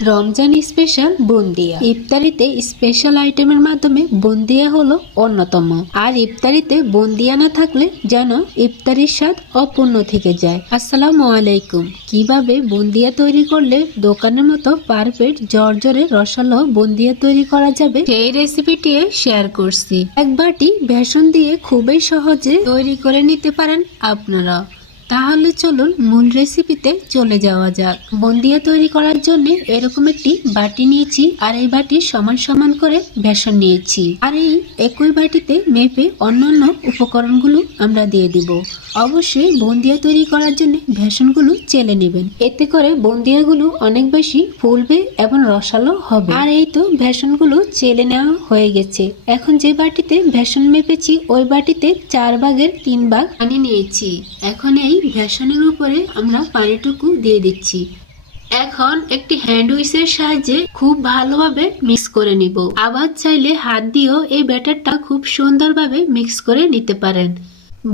Ramzan special bundiya. ইফতারিতে special আইটেমের মাধ্যমে বুন্দিয়া হলো অন্যতম। আর ইফতারিতে বুন্দিয়া না থাকলে যেন ইফতারির স্বাদ অপূর্ণ থেকে যায়। আসসালামু আলাইকুম। কিভাবে বুন্দিয়া তৈরি করলে দোকানের মতো পারফেক্ট জর্জরে রসালো বুন্দিয়া তৈরি করা যাবে সেই রেসিপিটি শেয়ার করছি। এক বাটি বেসন দিয়ে খুবই সহজে তৈরি করে নিতে পারেন আপনারা। তাহলে চলুন মূল রেসিপিতে চলে যাওয়া যাক। বুন্দিয়া তৈরি করার জন্য এরকম একটি বাটি নিয়েছি, আর এই বাটির সমান সমান করে বেসন নিয়েছি। আর এই একই বাটিতে মেপে অন্যান্য উপকরণগুলো আমরা দিয়ে দিব। অবশ্যই বুন্দিয়া তৈরি করার জন্য বেসনগুলো চেলে নেবেন, এতে করে বুন্দিয়াগুলো অনেক বেশি ফুলবে এবং রসালো হবে। আর এই তো বেসনগুলো চেলে নেওয়া হয়ে গেছে। এখন যে বাটিতে বেসন মেপেছি ওই বাটিতে 4 ভাগের 3 ভাগ পানি নিয়েছি। এখন এই বেসনের উপরে আমরা পানিটুকু দিয়ে দিচ্ছি। এখন একটি হ্যান্ড উইচের সাহায্যে খুব ভালোভাবে মিক্স করে নিব। আবার চাইলে হাত দিয়েও এই ব্যাটারটা খুব সুন্দরভাবে মিক্স করে নিতে পারেন।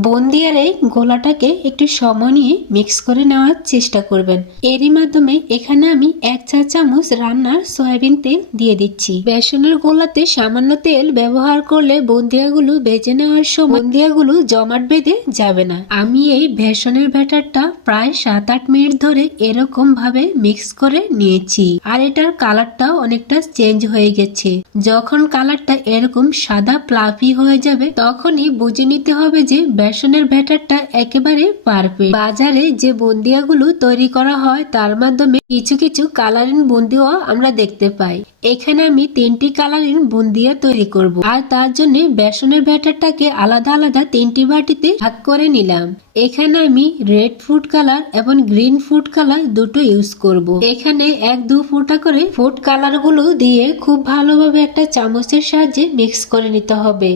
বুন্দিয়ার এই গোলাটাকে একটু সময় নিয়ে মিক্স করে নেওয়ার চেষ্টা করবেন। এরই মাধ্যমে এখানে আমি 1 চা চামচ রান্নার সয়াবিন তেল দিয়ে দিচ্ছি। বেসনের গোলাতে সামান্য তেল ব্যবহার করলে বুন্দিয়াগুলো ভেজে নেওয়ার সময় বুন্দিয়াগুলো জমাট বেঁধে যাবে না। আমি এই বেসনের ব্যাটারটা প্রায় 7-8 মিনিট ধরে এরকম ভাবে মিক্স করে নিয়েছি। আর এটার কালারটাও অনেকটা চেঞ্জ হয়ে গেছে। যখন কালারটা এরকম সাদা প্লাফি হয়ে যাবে তখনই বুঝে নিতে হবে যে বেসনের ব্যাটারটা একেবারে পারফেক্ট। বাজারে যে বুন্দিয়াগুলো তৈরি করা হয় তার মাধ্যমে কিছু কিছু কালারিং বুন্দিও আমরা দেখতে পাই। এখানে আমি 3টি কালারিং বুন্দিয়া তৈরি করব। আর তার জন্য বেসনের ব্যাটারটাকে আলাদা আলাদা 3টি বাটিতে ভাগ করে নিলাম। এখানে আমি রেড ফুড কালার এবং গ্রিন ফুড কালার দুটো ইউজ করব। এখানে 1-2 ফোঁটা করে ফুড কালার গুলো দিয়ে খুব ভালোভাবে একটা চামচের সাহায্যে মিক্স করে নিতে হবে।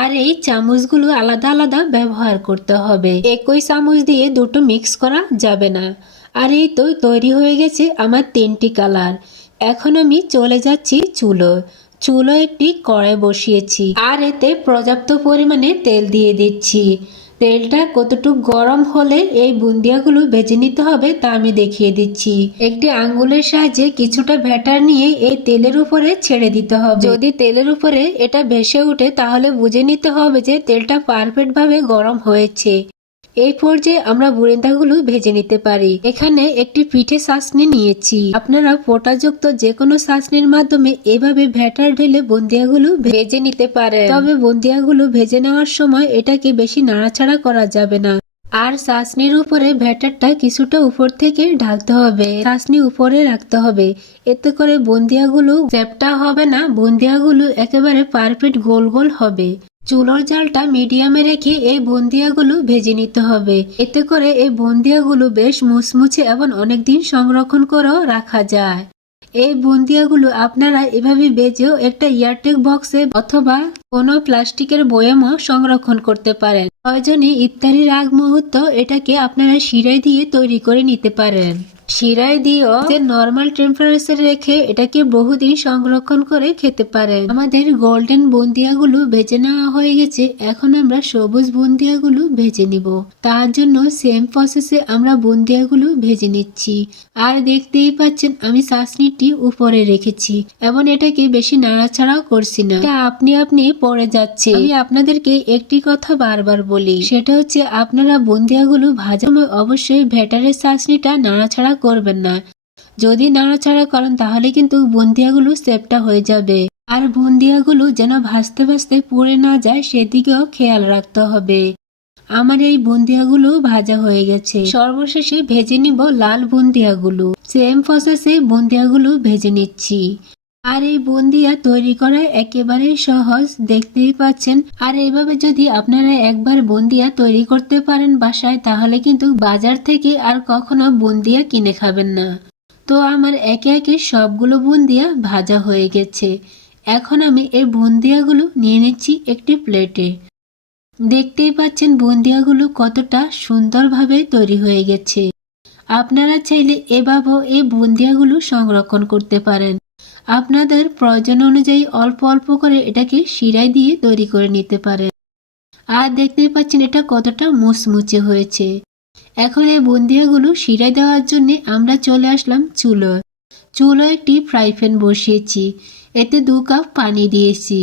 আর এই চামচগুলো আলাদা আলাদা ব্যবহার করতে হবে, একই চামচ দিয়ে দুটো মিক্স করা যাবে না। আর এই তো তৈরি হয়ে গেছে আমার 3টি কালার। এখন আমি চলে যাচ্ছি চুলো একটি কড়াই বসিয়েছি আর এতে পর্যাপ্ত পরিমাণে তেল দিয়ে দিচ্ছি। তেলটা কতটুকু গরম হলে এই বুন্দিয়াগুলো ভেজে নিতে হবে তা আমি দেখিয়ে দিচ্ছি। একটি আঙ্গুলের সাহায্যে কিছুটা ব্যাটার নিয়ে এই তেলের উপরে ছেড়ে দিতে হবে। যদি তেলের উপরে এটা ভেসে ওঠে তাহলে বুঝে নিতে হবে যে তেলটা পারফেক্ট ভাবে গরম হয়েছে। এই পর্যায়ে আমরা বুন্দিয়াগুলো ভেজে নিতে পারি। এখানে একটি পিঠে চাশনি নিয়েছি। আপনারা ফোঁটাযুক্ত যে কোনো চাশনির মাধ্যমে এভাবে ব্যাটার ঢেলে বুন্দিয়াগুলো ভেজে নিতে পারেন। তবে বুন্দিয়াগুলো ভেজে নেওয়ার সময় এটাকে বেশি নাড়াচাড়া করা যাবে না। আর চাশনির উপরে ব্যাটারটা কিছুটা উপর থেকে ঢালতে হবে, চাশনি উপরে রাখতে হবে। এতে করে বুন্দিয়াগুলো চ্যাপ্টা হবে না, বুন্দিয়াগুলো একেবারে পারফেক্ট গোল গোল হবে। চুলোর জালটা মিডিয়ামে রেখে এই বুন্দিয়াগুলো ভেজে নিতে হবে। এতে করে এই বুন্দিয়াগুলো বেশ মুচমুচে এবং অনেকদিন সংরক্ষণ করেও রাখা যায়। এই বুন্দিয়াগুলো আপনারা এভাবে ভেজেও একটা এয়ারটাইট বক্সে অথবা কোনো প্লাস্টিকের বয়ামও সংরক্ষণ করতে পারেন। প্রয়োজনে ইফতারির আগ মুহূর্ত এটাকে আপনারা শিরায় দিয়ে তৈরি করে নিতে পারেন। শিরায় দিয়েও যে নর্মাল টেম্পারেচারে রেখে এটাকে বহুদিন সংরক্ষণ করে খেতে পারেন। আমাদের গোল্ডেন বুন্দিয়াগুলো ভেজে নেওয়া হয়ে গেছে। এখন আমরা সবুজ বুন্দিয়াগুলো ভেজে নিব। তার জন্য সেম প্রসেসে আমরা বুন্দিয়াগুলো ভেজে নিচ্ছি। আর দেখতেই পাচ্ছেন আমি চাশনিটি উপরে রেখেছি এবং এটাকে বেশি নাড়াচাড়াও করছি না, এটা আপনি পড়ে যাচ্ছে। আমি আপনাদেরকে একটি কথা বারবার বলি, সেটা হচ্ছে আপনারা বুন্দিয়াগুলো ভাজার সময় অবশ্যই ব্যাটারের চাশনিটা নাড়াচাড়া করবেন না। যদি নাড়াচাড়া করেন তাহলে কিন্তু বুন্দিয়াগুলো চ্যাপ্টা হয়ে যাবে। আর বুন্দিয়াগুলো যেন ভাজতে ভাজতে পুড়ে না যায় সেদিকেও খেয়াল রাখতে হবে। আমার এই বুন্দিয়াগুলো ভাজা হয়ে গেছে। সর্বশেষে ভেজে নিব লাল বুন্দিয়াগুলো। সেম প্রসেসে বুন্দিয়াগুলো ভেজে নিচ্ছি। আর এই বুন্দিয়া তৈরি করা একেবারে সহজ, দেখতেই পাচ্ছেন। আর এইভাবে যদি আপনারা একবার বুন্দিয়া তৈরি করতে পারেন বাসায়, তাহলে কিন্তু বাজার থেকে আর কখনো বুন্দিয়া কিনে খাবেন না। তো আমার একে একে সবগুলো বুন্দিয়া ভাজা হয়ে গেছে। এখন আমি এই বুন্দিয়াগুলো নিয়ে নিচ্ছি একটি প্লেটে। দেখতেই পাচ্ছেন বুন্দিয়াগুলো কতটা সুন্দরভাবে তৈরি হয়ে গেছে। আপনারা চাইলে এভাবেও এই বুন্দিয়াগুলো সংরক্ষণ করতে পারেন। আপনাদের প্রয়োজন অনুযায়ী অল্প অল্প করে এটাকে শিরায় দিয়ে তৈরি করে নিতে পারেন। আর দেখতেই পাচ্ছেন এটা কতটা মুচমুচে হয়েছে। এখন এই বুন্দিয়াগুলো শিরায় দেওয়ার জন্য আমরা চলে আসলাম চুলায় একটি ফ্রাই প্যান বসিয়েছি, এতে 2 কাপ পানি দিয়েছি,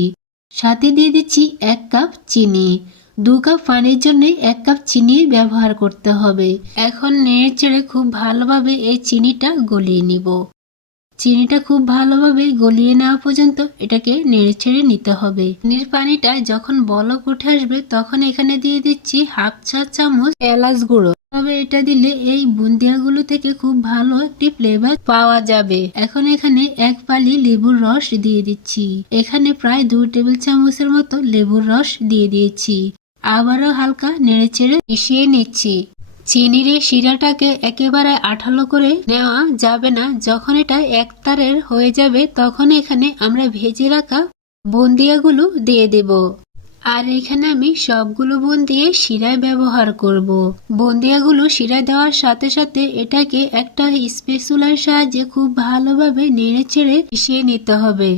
সাথে দিয়ে দিচ্ছি 1 কাপ চিনি। 2 কাপ পানির জন্য 1 কাপ চিনি ব্যবহার করতে হবে। এখন নেড়ে চেড়ে খুব ভালোভাবে এই চিনিটা গলিয়ে নিব। চিনিটা খুব ভালোভাবে গলিয়ে নেওয়া পর্যন্ত এটাকে নেড়ে ছেড়ে নিতে হবে। চিনির পানিটা যখন বলক উঠে আসবে তখন এখানে দিয়ে দিচ্ছি 1/2 চা চামচ এলাচ গুঁড়ো। তবে এটা দিলে এই বুন্দিয়াগুলো থেকে খুব ভালো একটি ফ্লেভার পাওয়া যাবে। এখন এখানে 1 ফালি লেবুর রস দিয়ে দিচ্ছি। এখানে প্রায় 2 টেবিল চামচের মতো লেবুর রস দিয়ে দিয়েছি। আবারও হালকা নেড়ে চেড়ে মিশিয়ে নিচ্ছি। চিনির এই শিরাটাকে একেবারে আঠালো করে নেওয়া যাবে না। যখন এটা একতারের হয়ে যাবে তখন এখানে আমরা ভেজে রাখা বুন্দিয়াগুলো দিয়ে দেব। আর এখানে আমি সবগুলো বুন্দিয়া শিরায় ব্যবহার করব। বুন্দিয়াগুলো শিরায় দেওয়ার সাথে সাথে এটাকে একটা স্প্যাচুলার সাহায্যে খুব ভালোভাবে নেড়ে চেড়ে মিশিয়ে নিতে হবে।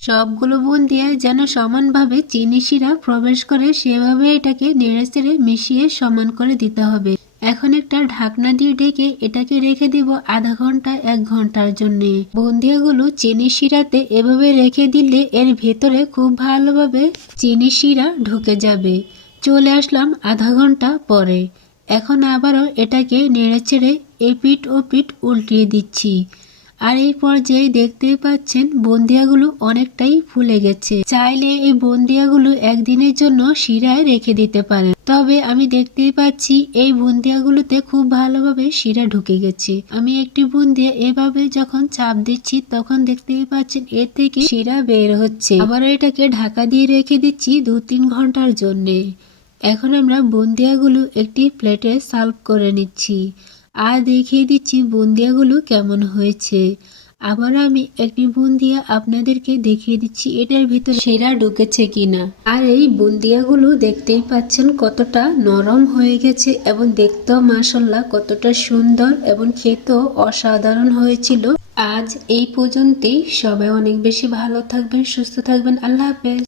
সবগুলো বুন্দিয়া যেন সমানভাবে চিনি শিরা প্রবেশ করে সেভাবে এটাকে নেড়ে চেড়ে মিশিয়ে সমান করে দিতে হবে। এখন একটা ঢাকনা দিয়ে ঢেকে এটাকে রেখে দিব আধা ঘন্টা 1 ঘন্টার জন্য। বুন্দিয়াগুলো চিনি শিরাতে এভাবে রেখে দিলে এর ভেতরে খুব ভালোভাবে চিনি শিরা ঢুকে যাবে। চলে আসলাম আধা ঘন্টা পরে। এখন আবারও এটাকে নেড়ে চেড়ে এপিঠ ও পিঠ উল্টিয়ে দিচ্ছি। আর এই পর্যায়ে দেখতেই পাচ্ছেন বুন্দিয়াগুলো অনেকটাই ফুলে গেছে। চাইলে এই বুন্দিয়াগুলো একদিনের জন্য শিরায় রেখে দিতে পারেন। তবে আমি দেখতেই পাচ্ছি এই বুন্দিয়াগুলোতে খুব ভালোভাবে শিরা ঢুকে গেছে। আমি একটি বুন্দিয়া এভাবে যখন চাপ দিচ্ছি তখন দেখতেই পাচ্ছেন এর থেকে শিরা বের হচ্ছে। আবার এটাকে ঢাকা দিয়ে রেখে দিচ্ছি 2-3 ঘন্টার জন্য। এখন আমরা বুন্দিয়াগুলো একটি প্লেটে সার্ভ করে নিচ্ছি। আর দেখিয়ে দিচ্ছি বুন্দিয়াগুলো কেমন হয়েছে। আবার আমি একটি বুন্দিয়া আপনাদেরকে দেখিয়ে দিচ্ছি এটার ভিতরে শিরা ঢুকেছে কিনা। আর এই বুন্দিয়াগুলো দেখতেই পাচ্ছেন কতটা নরম হয়ে গেছে এবং দেখতেও মাশাআল্লাহ কতটা সুন্দর এবং খেতেও অসাধারণ হয়েছিল। আজ এই পর্যন্তই। সবাই অনেক বেশি ভালো থাকবেন, সুস্থ থাকবেন। আল্লাহ হাফেজ।